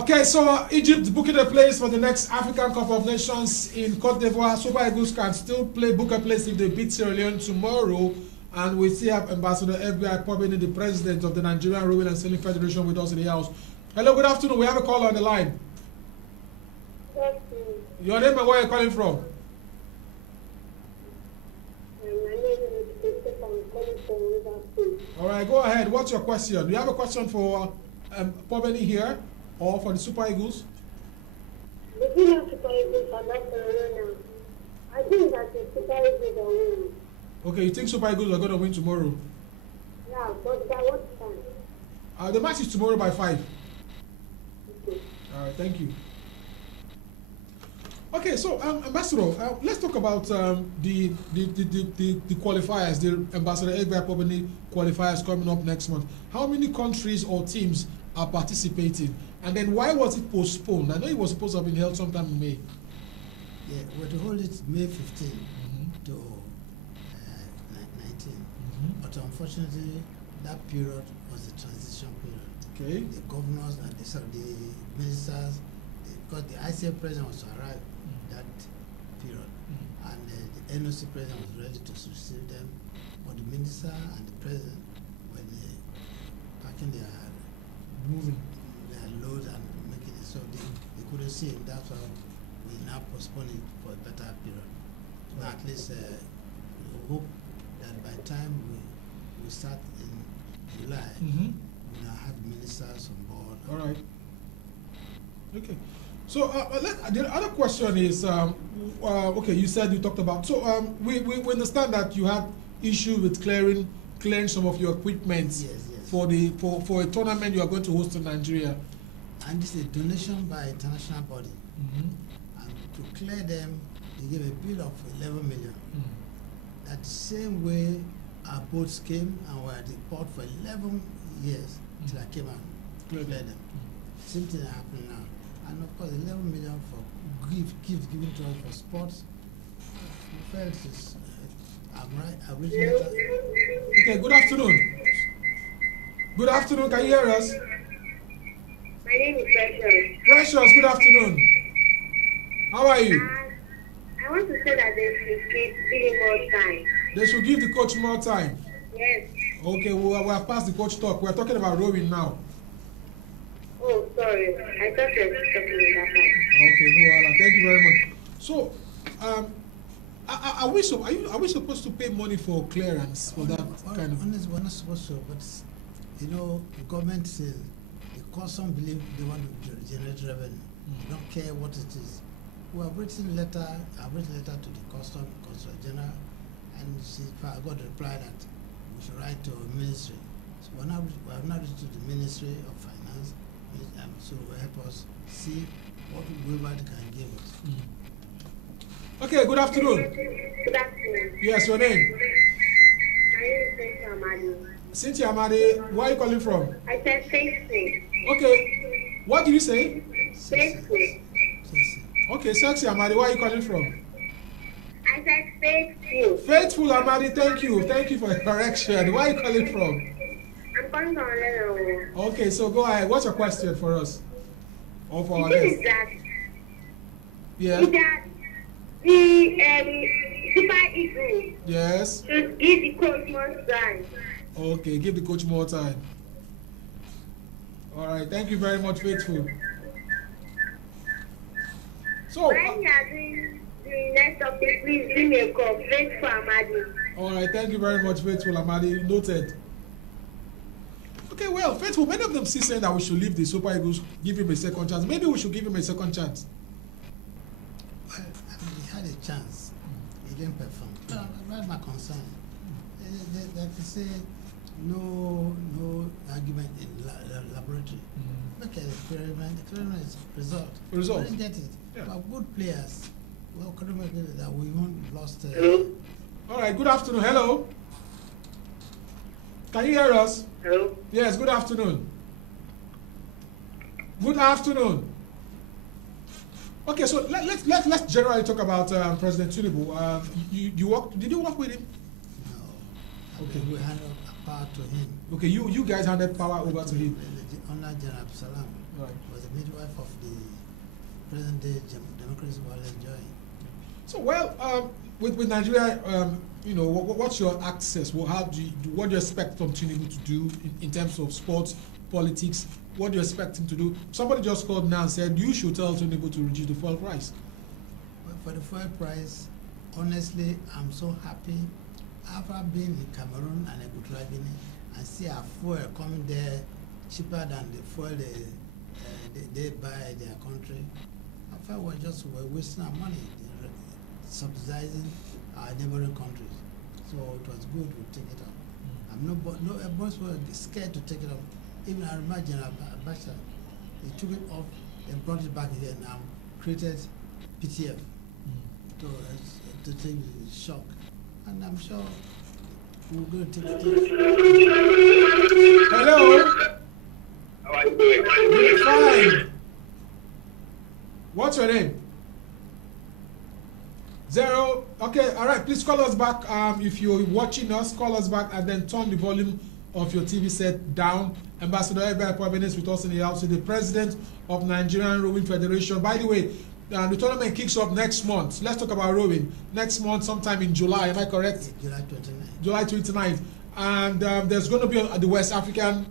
Okay, so Egypt booking a place for the next African Cup of Nations in Cote d'Ivoire. Super Eagles can still book a place if they beat Sierra Leone tomorrow. And we still have Ambassador FBI Porbeni, the president of the Nigerian Rowing and Sailing Federation, with us in the house. Hello, good afternoon. We have a caller on the line. Your name and where you're calling from? My name is Festus. I'm calling from Liverpool. All right, go ahead. What's your question? Do you have a question for Porbeni here or for the Super Eagles? The Super Eagles are not now. I think that the Super Eagles are winning. Okay, you think Super Eagles are going to win tomorrow? Yeah, but by what time? The match is tomorrow by 5. Okay. All right, thank you. Okay, so Ambassador, let's talk about the qualifiers, the Ambassador FBI Porbeni qualifiers coming up next month. How many countries or teams are participating? And then why was it postponed? I know it was supposed to have been held sometime in May. Yeah, we're to hold it May 15 to 19. But unfortunately, that period was the transition period. Okay. The governors and the ministers, because the ICF president was to arrive that period, and the NOC president was ready to receive them, but the minister and the president, when they packing their Moving. their load and making it, so they couldn't see him. That's why we now postpone it for a better period. So at least we hope that by the time we start in July, we now have ministers on board. All right. Okay. So the other question is, okay, you said you talked about, so we understand that you have issue with clearing some of your equipment for a tournament you are going to host in Nigeria. And this is a donation by international body. And to clear them, they gave a bill of 11 million. That same way our boats came and were at the port for 11 years till I came and cleared them. Same thing happening now. And of course, 11 million for gifts given to us for sports. We felt this, I'm right, I'm reaching it. Okay, good afternoon. Good afternoon, can you hear us? My name is Precious. Precious, good afternoon. How are you? I want to say that they should give him more time. They should give the coach more time. Yes. Okay, we are past the coach talk. We're talking about rowing now. Oh, sorry. I thought you were talking about that time. Okay, no, Alan, thank you very much. So, are we supposed to pay money for clearance for that kind of? Honestly, we're not supposed to, but you know, the government says the custom believe they want to generate revenue. They don't care what it is. We have written letter. I've written letter to the Consul General, and I got a reply that we should write to a ministry. So we have not written to the Ministry of Finance, so will help us see what waiver they can give us. Okay, good afternoon. Good afternoon. Yes, your name? My name is Cynthia Amadi. Cynthia Amadi, where are you calling from? I said faithful. Okay, what did you say? Faithful. Okay, Sexy Amadi, where are you calling from? I said faithful. Faithful Amadi, thank you. Thank you for the correction. Where are you calling from? I'm calling from Lebanon. Okay, so go ahead. What's your question for us? Or for our The thing guests? is that, Yeah. is that the Super Eagles Yes. should give the coach more time. Okay, give the coach more time. All right, thank you very much, Faithful. So, When you are doing the next topic, please give me a call. Faithful Amadi. all right, thank you very much, Faithful Amadi. Noted. Okay, well, Faithful, many of them still saying that we should leave the Super Eagles, give him a second chance. Maybe we should give him a second chance. Well, I mean, he had a chance. He didn't perform. That's my concern. They say no argument in laboratory. Look at the experiment. The experiment is result. Result. We didn't get it. Yeah. We have good players. Well, couldn't make it that we won lost. All right, good afternoon. Hello. Can you hear us? Hello? Yes, good afternoon. Good afternoon. Okay, so let's generally talk about President Tinubu. Did you work with him? No. Okay. We had power to him. Okay, you guys handed power over to him. The Honour General Salam was the midwife of the present-day democracy we all enjoying. So, well, with Nigeria, what's your access? What do you expect from Tinubu to do in terms of sports, politics? What do you expect him to do? Somebody just called now and said you should tell Tinubu to reduce the fuel price. Well, for the fuel price, honestly, I'm so happy. After being in Cameroon and Equatorial Guinea and see our fuel coming there cheaper than the fuel they buy in their country, I felt we're wasting our money, subsidizing our neighboring countries. So it was good to take it up. Most were scared to take it up. Even I remember General Abacha, he took it off and brought it back again and created PTF to take the shock. And I'm sure we're going to take it. Hello? How are you doing? Fine. What's your name? 0. Okay, all right. Please call us back. If you're watching us, call us back and then turn the volume of your TV set down. Ambassador Festus Porbeni is with us in the house, the president of Nigerian Rowing Federation. By the way, the tournament kicks off next month. Let's talk about rowing. Next month, sometime in July. Am I correct? July 29th. July 29th. And there's going to be the West African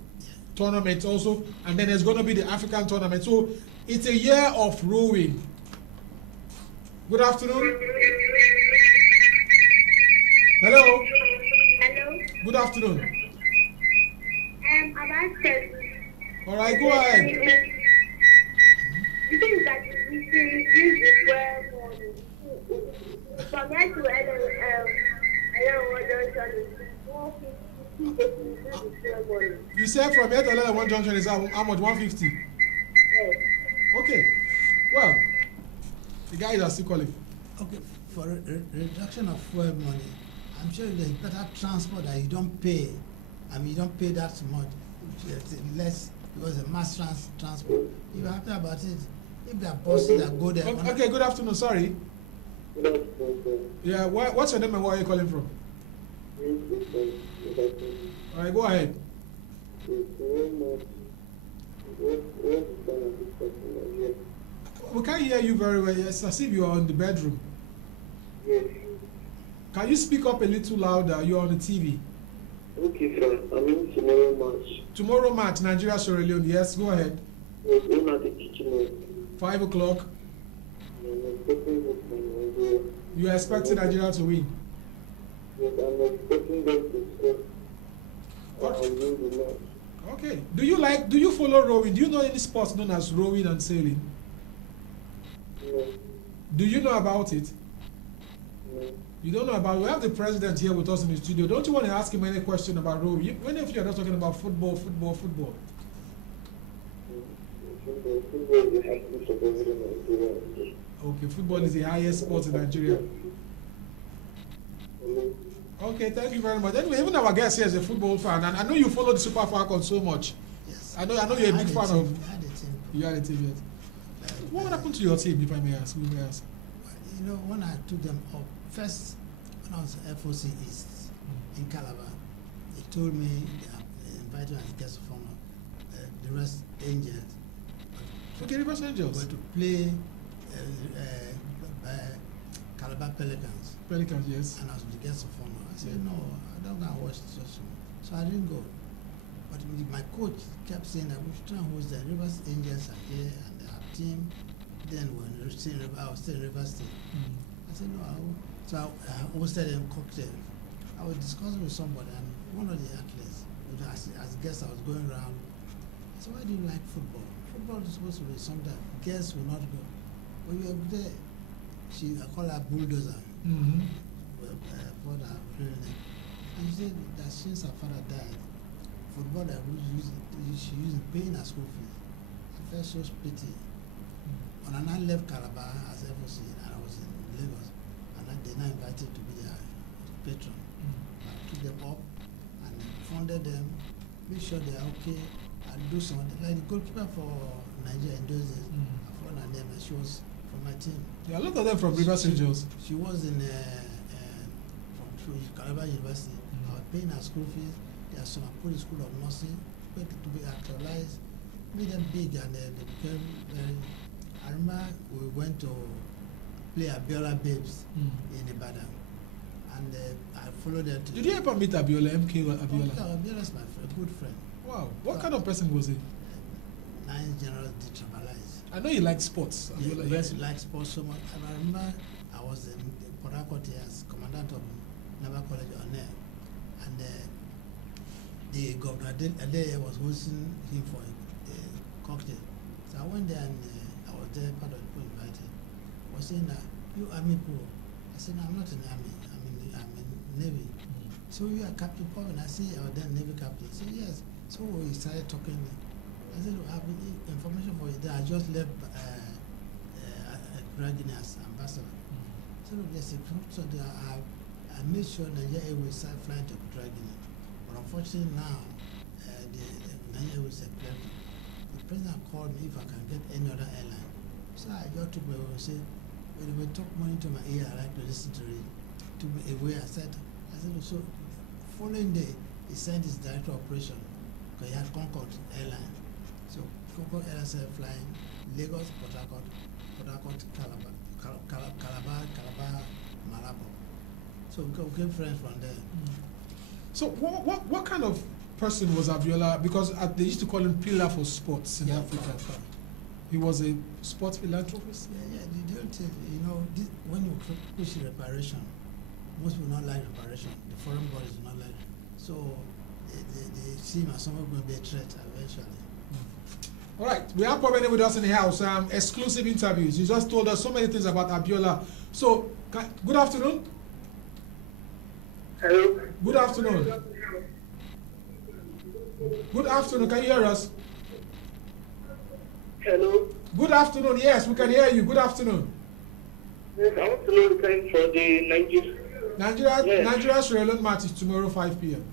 tournament also, and then there's going to be the African tournament. So it's a year of rowing. Good afternoon. Hello. Hello. Good afternoon. I'm asking. All right, go ahead. You think that we should reduce the fuel money from here to You said from here to 11 junction is how much? 150. Yes. Okay. Well, the guys are still calling. Okay, for reduction of fuel money, I'm sure there's better transport that you don't pay. I mean, you don't pay that much, less because the mass transport. If you're happy about it, if there are buses that go there. Okay, good afternoon. Sorry. Yeah, what's your name and where are you calling from? All right, go ahead. We can't hear you very well. It's as if you are in the bedroom. Yes. Can you speak up a little louder? You're on the TV. Okay, sir. I mean tomorrow match. Tomorrow match, Nigeria Sierra Leone. Yes, go ahead. Yes, one at the kitchen. 5 o'clock. You are expecting Nigeria to win. Yes, I'm expecting them to score. Okay. Win the match. Okay. Do you follow rowing? Do you know any sports known as rowing and sailing? No. Do you know about it? No. You don't know about it? We have the president here with us in the studio. Don't you want to ask him any question about rowing? When if you're not talking about football? Football is the highest sport in Nigeria. Okay, football is the highest sport in Nigeria. Hello. Okay, thank you very much. Anyway, even our guest here is a football fan, and I know you follow the Super Falcons so much. Yes. I know you're a big fan of. I had a team. You had a team yet? What happened to your team, if I may ask? We may ask. You know, when I took them up, first when I was at FOC East in Calabar, they told me they invited me as guest of honor, the rest Angels. Okay, Reverse Angels. Were to play Calabar Pelicans. Pelicans, yes. And I was the guest of honor. I said, no, I don't go and watch this. So I didn't go. But my coach kept saying that we should try and host the Rivers Angels are here and they have team. Then when I was still in River State. I said, no, I won't. So I hosted them cocktail. I was discussing with somebody and one of the athletes, as a guest I was going around, I said, why do you like football? Football is supposed to be something guests will not go. When you were there, I call her bulldozer. And she said that since her father died, football that she used paying her school fees. I felt so pity. When I left Calabar as FOC and I was in Lagos, and they now invited to be their patron. I took them up and funded them, make sure they are okay, and do something. Like the goalkeeper for Nigeria in those days, I found her name and she was from my team. Yeah, a lot of them from Rivers Angels. She was in from Calabar University. I was paying her school fees. There's some put the school of nursing, make it to be actualized, made them big, and they became very. I remember we went to play Abiola Babes in Ibadan, and I followed them to. Did you ever meet Abiola, MK Abiola? Oh, Abiola's my friend, good friend. Wow, what kind of person was he? Nice general detribalized. I know he liked sports. Yeah, Abiola, yes. he liked sports so much. And I remember I was in Port Harcourt as commandant of Naval College on air, and the governor Adele was hosting him for a cocktail. So I went there and I was there, part of the people invited. I was saying that, you army people. I said, no, I'm not in the army, I'm in Navy. So you are Captain Porbeni? I said, I was then Navy captain. He said, yes. So he started talking. I said, I have information for you. Then I just left Guinea as ambassador. So there's a so I made sure Nigeria Airways started flying to Guinea. But unfortunately now, the Nigeria Airways are pregnant. The president called me if I can get any other airline. So I just took my way and said, when they talk money to my ear, I like to listen to it. Took me away. I said, so following day, he sent his director of operation, because he had Concord Airline. So Concord Airline started flying Lagos, Port Harcourt, Calabar, Malabo. So we became friends from there. So what kind of person was Abiola? Because they used to call him pillar for sports in Africa. He was a sports philanthropist? Yeah, the deal thing, when you push reparation, most people don't like reparation. The foreign bodies do not like it. So they see him as someone going to be a threat eventually. All right, we have Porbeni with us in the house. Exclusive interviews. You just told us so many things about Abiola. So, good afternoon. Hello. Good afternoon. Good afternoon. Can you hear us? Hello. Good afternoon. Yes, we can hear you. Good afternoon. Yes, I want to know the time for the Nigeria Sierra Leone match is tomorrow 5 p.m.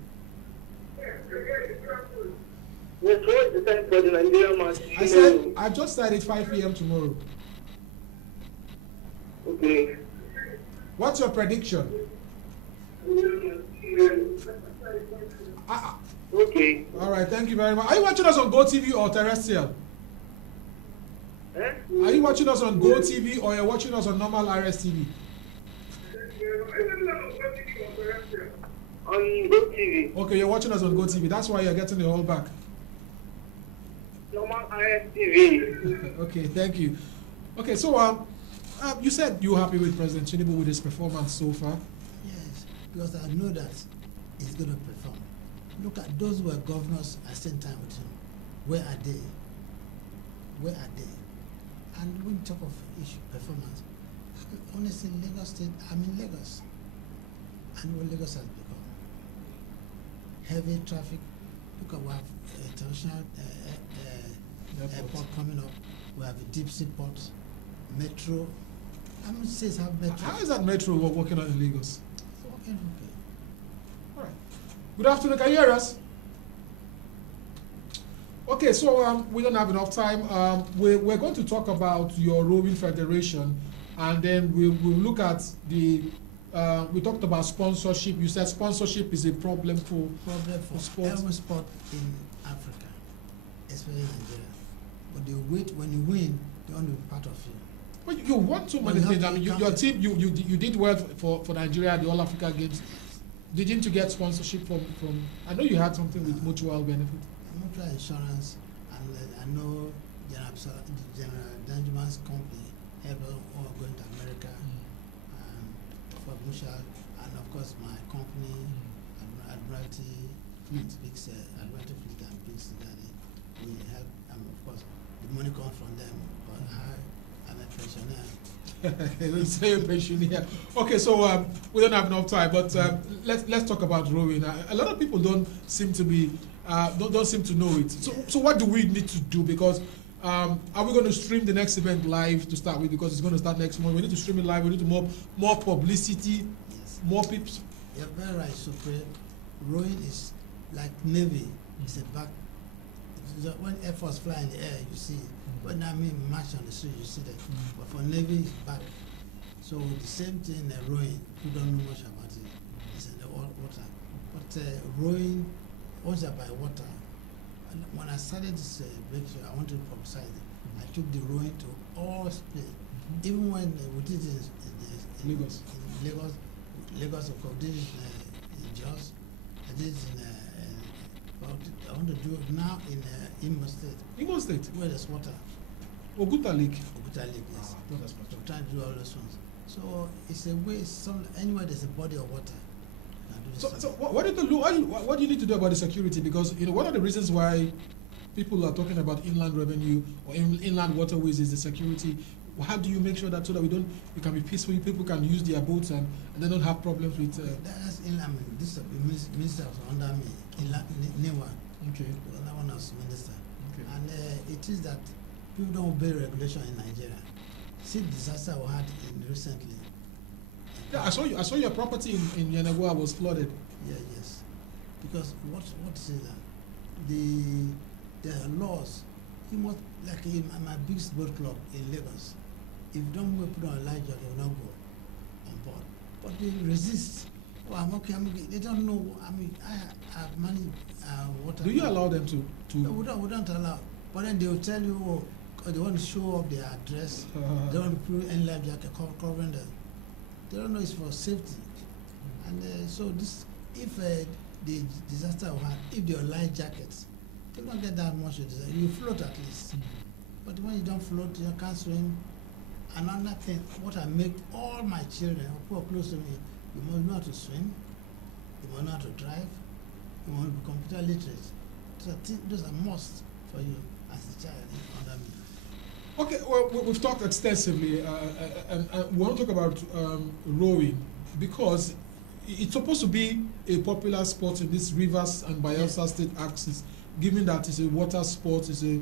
Yes, what is the time for the Nigeria match? I just said it 5 p.m. tomorrow. Okay. What's your prediction? Okay. All right, thank you very much. Are you watching us on GoTV or terrestrial? Eh? Are you watching us on GoTV or you're watching us on normal RSTV? On GoTV. Okay, you're watching us on GoTV. That's why you're getting the whole back. Normal ISTV. Okay, thank you. Okay, so you said you're happy with President Tinubu with his performance so far. Yes, because I know that he's going to perform. Look at those who were governors at the same time with him. Where are they? Where are they? And when you talk of issue performance, honestly, Lagos State, I'm in Lagos. And what Lagos has become. Heavy traffic. Look at we have international airport coming up. We have a deep sea port, metro. How many states have metro? How is that metro working on in Lagos? It's working okay. All right. Good afternoon. Can you hear us? Okay, so we don't have enough time. We're going to talk about your rowing federation, and then we'll look at the. We talked about sponsorship. You said sponsorship is a problem for sports. Every sport in Africa, especially Nigeria. But they wait when you win, they want to be part of you. But you want so many things. I mean, your team, you did well for Nigeria at the All Africa Games. Didn't you get sponsorship from? I know you had something with mutual benefit. Mutual insurance, and I know General Danjuman's company helped all going to America for mutual, and of course my company, Admiralty Fleet, Admiralty Fleet and Biggs Daddy, we help, and of course the money comes from them, but I'm a pensioner. Don't say a pensioner. Okay, so we don't have enough time, but let's talk about rowing. A lot of people don't seem to be don't seem to know it. So what do we need to do? Because are we going to stream the next event live to start with? Because it's going to start next month. We need to stream it live. We need to more publicity, Yes. more people. You're very right, Supre. Rowing is like Navy. It's a back. When Air Force fly in the air, you see. When Army march on the street, you see that. But for Navy, it's back. So the same thing rowing. You don't know much about it. It's in the water. But rowing, once you're by water, and when I started this breakthrough, I wanted to publicize it. I took the rowing to all places. Even when we did it in Lagos, of course, did it in Jos, I did it in I want to do it now in Imo State. Imo State? Where there's water. Oguta Lake? Oguta Lake, yes. That's So trying to do all those ones. So it's a way, anywhere there's a body of water. So what do you need to do about the security? Because one of the reasons why people are talking about inland revenue or inland waterways is the security. How do you make sure that so that we can be peaceful, people can use their boats and they don't have problems with? That's inland. This minister was under me, Newa. Okay. That one was minister. Okay. And it is that people don't obey regulation in Nigeria. See the disaster we had recently. Yeah, I saw your property in Yenagoa was flooded. Yeah, yes. Because what is it that there are laws. You must, like in my biggest boat club in Lagos, if you don't put on a life jacket, they will not go on board. But they resist. Oh, I'm okay. They don't know. I mean, I have money, water. Do you allow them to? No, we don't allow. But then they will tell you, oh, they want to show off their address. They want to put any life jacket covering them. They don't know it's for safety. And so this, if the disaster will have, if they are life jackets, they don't get that much. You float at least. But when you don't float, you can't swim. Another thing, what I make all my children who are close to me, you must know how to swim, you must know how to drive, you must be computer literate. So those are must for you as a child under me. Okay, well, we've talked extensively, and we want to talk about rowing because it's supposed to be a popular sport in this Rivers and Bayelsa State axis, given that it's a water sport. It's a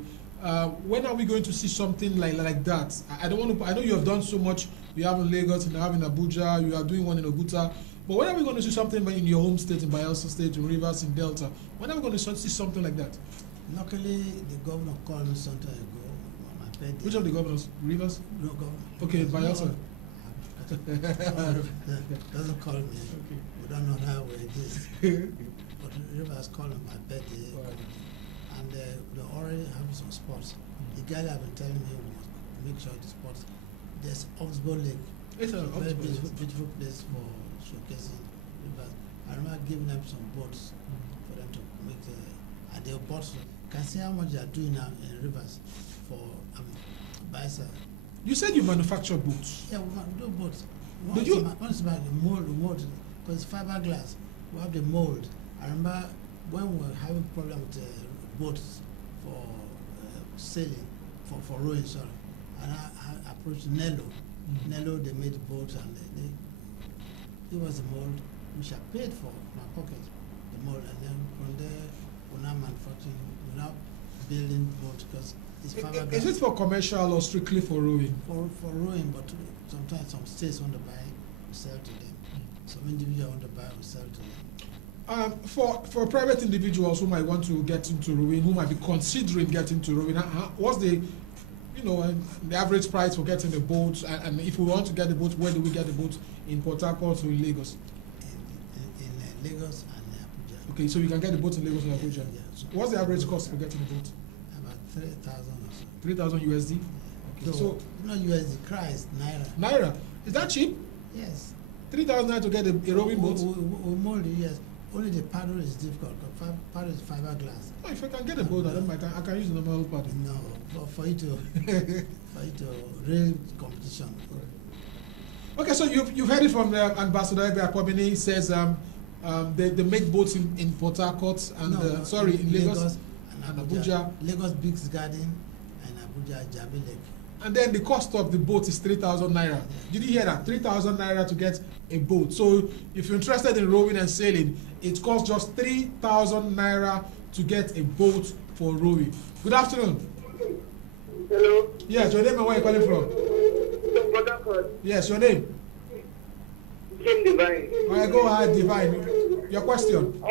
when are we going to see something like that? I don't want to. I know you have done so much. You have in Lagos, you have in Abuja, you are doing one in Oguta. But when are we going to see something in your home state, in Bayelsa State, in Rivers, in Delta? When are we going to see something like that? Luckily, the governor called me some time ago on my birthday. Which of the governors? Rivers? No governor. Okay, Bayelsa. Doesn't call me. Okay. We don't know how it is. But Rivers called on my birthday. Right. And they already have some spots. The guy have been telling me we must make sure the spots. There's Oxbow Lake. It's a very beautiful place for showcasing rivers. I remember giving them some boats for them to make and they bought some. Can see how much they are doing now in rivers for Baisa. You said you manufacture boats. Yeah, we do boats. Once about the mold, because it's fiberglass. We have the mold. I remember when we were having problem with boats for sailing, for rowing, sorry. And I approached Nello. Nello, they made boats and they it was the mold which I paid for my pocket, the mold, and then from there we're now manufacturing, we're now building boats because it's fiberglass. Is it for commercial or strictly for rowing? For rowing, but sometimes some states want to buy, we sell to them. Some individuals want to buy, we sell to them. For private individuals who might want to get into rowing, who might be considering getting into rowing, what's the the average price for getting the boat? And if we want to get the boat, where do we get the boat? In Port Harcourt or in Lagos? In Lagos and Abuja. Okay, so you can get the boat in Lagos and Abuja. Yeah. So what's the average cost for getting the boat? About 3,000 or so. 3,000 USD. Yeah. Okay, so not USD, Christ, Naira. Naira, is that cheap? Yes. 3,000 Naira to get a rowing boat? We mold it, yes. Only the paddle is difficult because paddle is fiberglass. Oh, if I can get a boat, then I can use the normal paddle. No, for you to real competition. Okay, so you've heard it from Ambassador Festus Porbeni. He says they make boats in Port Harcourt and in Lagos and Abuja. Lagos Biggs Garden and Abuja Jabi Lake. And then the cost of the boat is 3,000 Naira. Yeah. Did you hear that? 3,000 Naira to get a boat. So if you're interested in rowing and sailing, it costs just 3,000 Naira to get a boat for rowing. Good afternoon. Hello. Yes, your name and where you're calling from? Yes, your name. Divine. All right, go ahead, Divine. Your question. I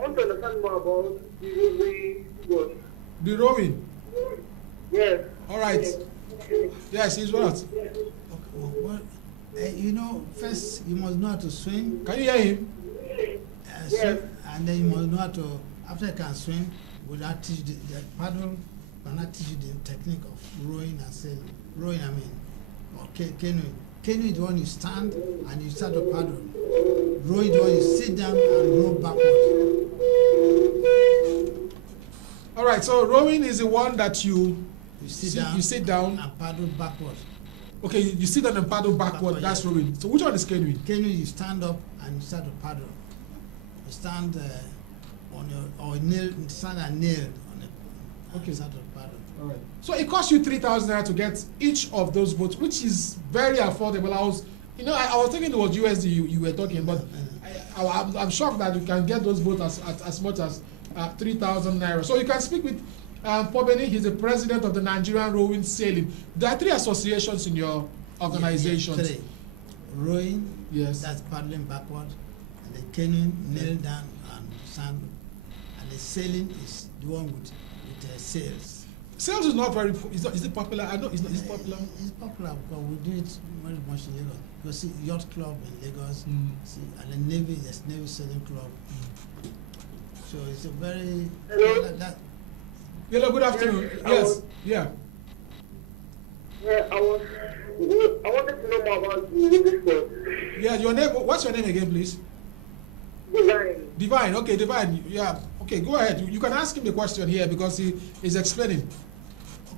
want to understand more about the boat. The rowing. Yes. All right. Yes, he's what? Okay, well, first you must know how to swim. Can you hear him? Yes. And then you must know how to, after you can swim, will not teach the paddle, will not teach you the technique of rowing and sailing. Rowing, I mean, or canoeing. Canoeing is the one you stand and you start to paddle. Rowing is the one you sit down and row backwards. All right, so rowing is the one that you sit down and paddle backwards. Okay, you sit down and paddle backward. That's yes. rowing. So which one is canoeing? Canoeing, you stand up and you start to paddle. You stand on your or nail, stand and nail on it. Okay. Start to paddle. All right. So it costs you 3,000 naira to get each of those boats, which is very affordable. I was thinking it was USD you were talking, but I'm shocked that you can get those boats as much as 3,000 naira. So you can speak with Porbeni. He's the president of the Nigerian Rowing Sailing. There are 3 associations in your organization. Yes, 3. Rowing, yes, that's paddling backward, and the canoeing, nail down and sand, and the sailing is the one with sails. Sales is not very. Is it popular? I know it's not. It's popular. It's popular because we do it very much in Lagos. You see yacht club in Lagos, see, and the Navy, there's Navy Sailing Club. So it's a very Hello, good afternoon. Yes, yeah. Yeah, I wanted to know more about this sport. Yeah, your name. What's your name again, please? Divine. Divine. Okay, Divine. Yeah. Okay, go ahead. You can ask him the question here because he is explaining.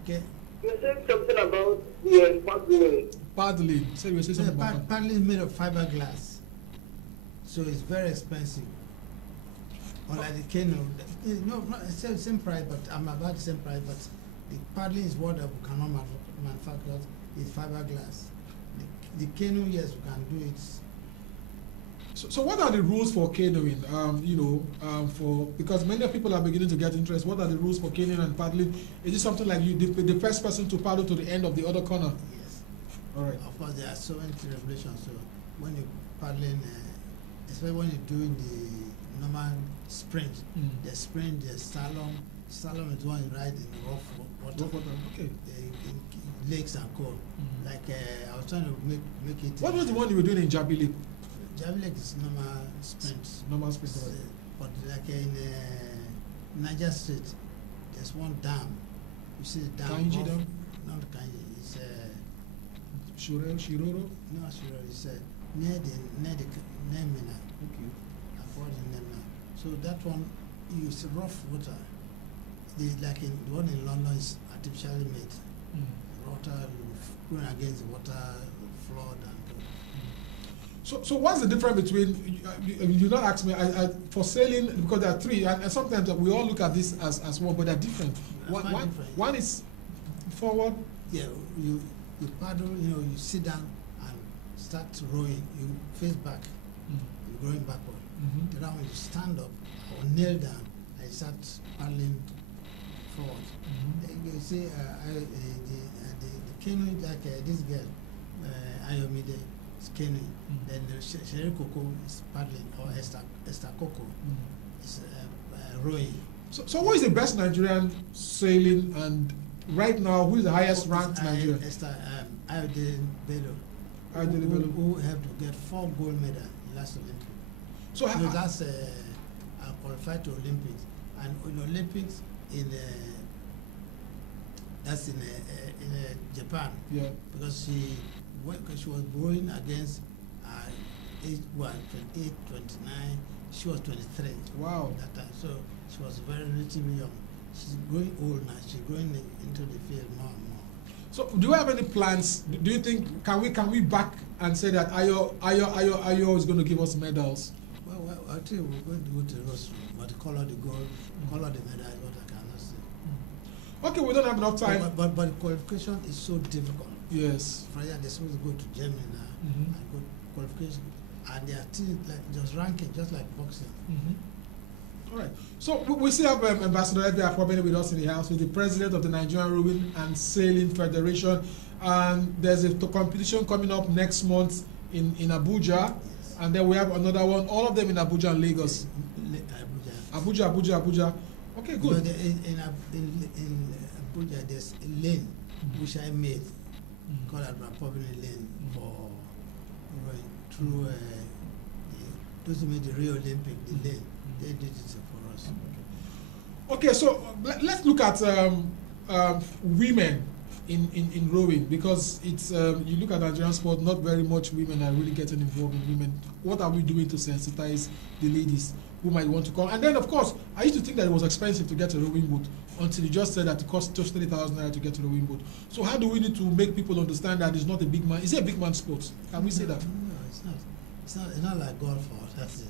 Okay. You said something about the paddling. Paddling. So you say something about paddling is made of fiberglass, so it's very expensive. Unlike the canoe, no, it's the same price, but I'm about the same price. But the paddling is what we cannot manufacture. It's fiberglass. The canoe, yes, we can do it. So what are the rules for canoeing? Because many people are beginning to get interest. What are the rules for canoeing and paddling? Is it something like you the first person to paddle to the end of the other corner? Yes. All right. Of course, there are so many regulations. So when you're paddling, especially when you're doing the normal sprint, the sprint, the slalom. Slalom is one you ride in rough water. Okay. In lakes and cold. Like I was trying to make it. What was the one you were doing in Jabi Lake? Jabi Lake is normal sprint. Normal sprint. But like in Niger State, there's one dam. You see the dam. Kainji Dam? Not Kainji. It's Shiroro? No, Shiroro. It's near Mina. Okay. So that one is rough water. Like in the one in London is artificially made. Water going against the water flood and. So what's the difference between you don't ask me for sailing, because there are 3 and sometimes we all look at this as one, but they're different. One is forward. Yeah, you paddle. You sit down and start rowing. You face back. You're going backward. The other one you stand up or kneel down and start paddling forward. You see the canoe, like this girl, Ayomide, is canoeing. Then the Sherry Coco is paddling, or Esther Coco is rowing. So who is the best Nigerian sailing, and right now who is the highest ranked Nigerian? Esther Ayodele Bello, who helped to get 4 gold medals in last Olympics. So that's qualified to Olympics, and in Olympics that's in Japan. Yeah. Because she was born against age 28, 29. She was 23. Wow. That time, so she was very relatively young. She's growing old now. She's going into the field more and more. So, do you have any plans? Do you think can we back and say that Ayo is going to give us medals? Well, I think we're going to go to the rostrum, but the color the gold, color the medal is what I cannot say. Okay, we don't have enough time. But the qualification is so difficult. Yes. For example, they're supposed to go to Germany now and go qualification, and they are still like just ranking, just like boxing. All right. So we still have Ambassador Festus Porbeni with us in the house. He's the president of the Nigerian Rowing and Sailing Federation. And there's a competition coming up next month in Abuja. Yes. And then we have another one, all of them in Abuja and Lagos. Abuja. Okay, good. So in Abuja, there's a lane which I made called Porbeni Lane for through those who made the Rio Olympic, the lane. They did it for us. Okay, so let's look at women in rowing, because it's you look at Nigerian sport, not very much women are really getting involved in women. What are we doing to sensitize the ladies who might want to come? And then, of course, I used to think that it was expensive to get a rowing boat until you just said that it costs just 30,000 naira to get a rowing boat. So how do we need to make people understand that it's not a big man? Is it a big man sport? Can we say that? No, it's not. It's not like golf or that's it.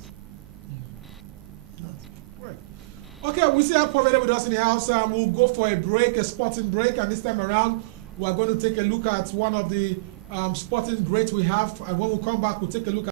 Right. Okay, we see Porbeni with us in the house. We'll go for a break, a sporting break, and this time around, we're going to take a look at one of the sporting greats we have. And when we come back, we'll take a look at